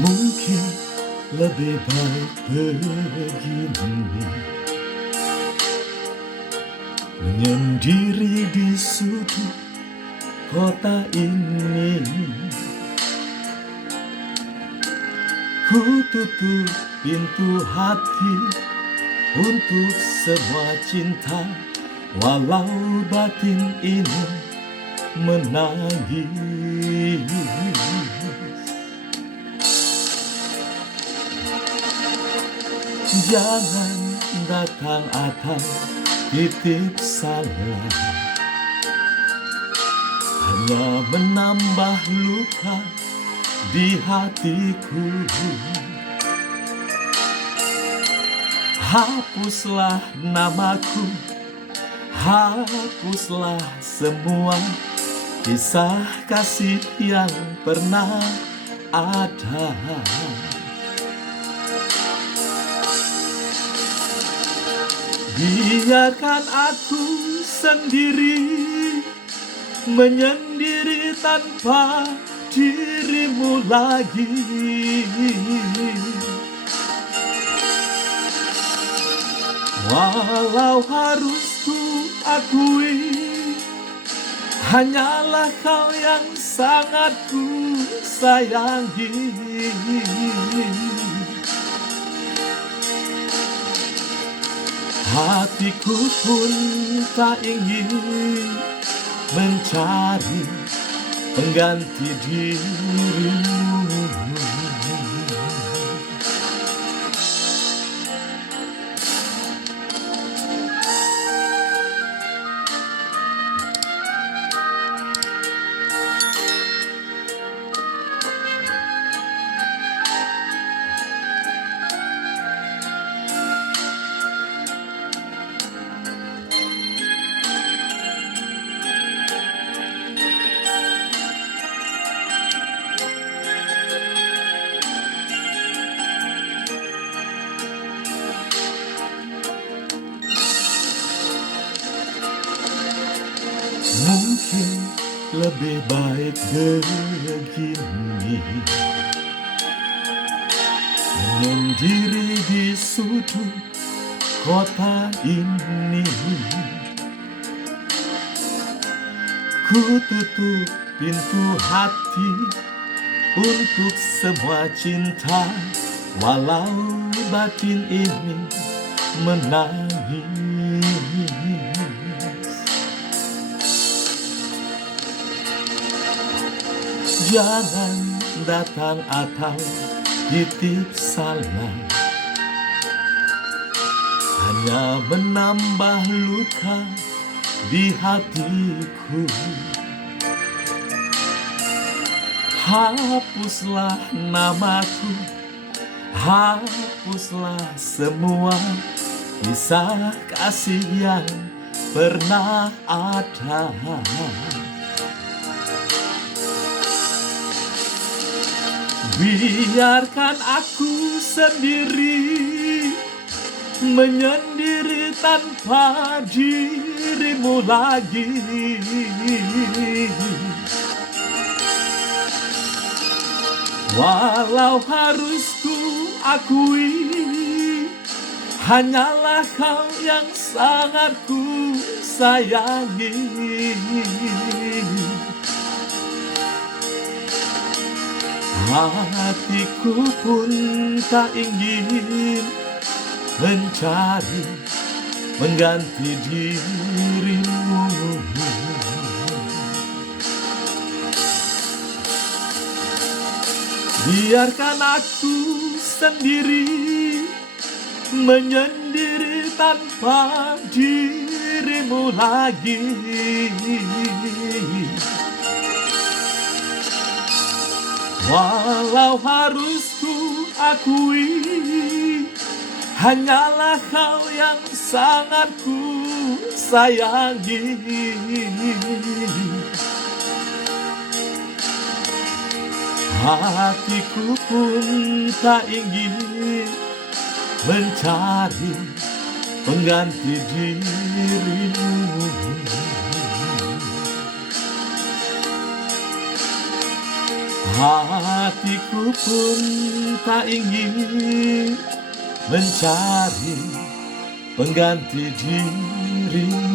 Mungkin lebih baik begini, menyendiri di sudut kota ini. Ku tutup pintu hati untuk semua cinta, walau batin ini menangis. Jangan datang atau titip salam, hanya menambah luka di hatiku. Hapuslah namaku, hapuslah semua kisah kasih yang pernah ada. Biarkan aku sendiri, menyendiri tanpa dirimu lagi. Walau harus ku akui, hanyalah kau yang sangat ku sayangi. Hatiku pun tak ingin mencari pengganti dirimu. Mungkin lebih baik begini, menyendiri di sudut kota ini. Ku tutup pintu hati untuk semua cinta, walau batin ini menangis. Jangan datang atau titip salam, hanya menambah luka di hatiku. Hapuslah namaku, hapuslah semua kisah kasih yang pernah ada. Biarkan aku sendiri, menyendiri tanpa dirimu lagi. Walau harus ku akui, hanyalah kau yang sangat ku sayangi. Hatiku pun tak ingin mencari pengganti dirimu. Biarkan aku sendiri, menyendiri tanpa dirimu lagi. Walau harus ku akui, hanyalah kau yang sangat ku sayangi. Hatiku pun tak ingin mencari pengganti dirimu. Hatiku pun tak ingin mencari pengganti dirimu.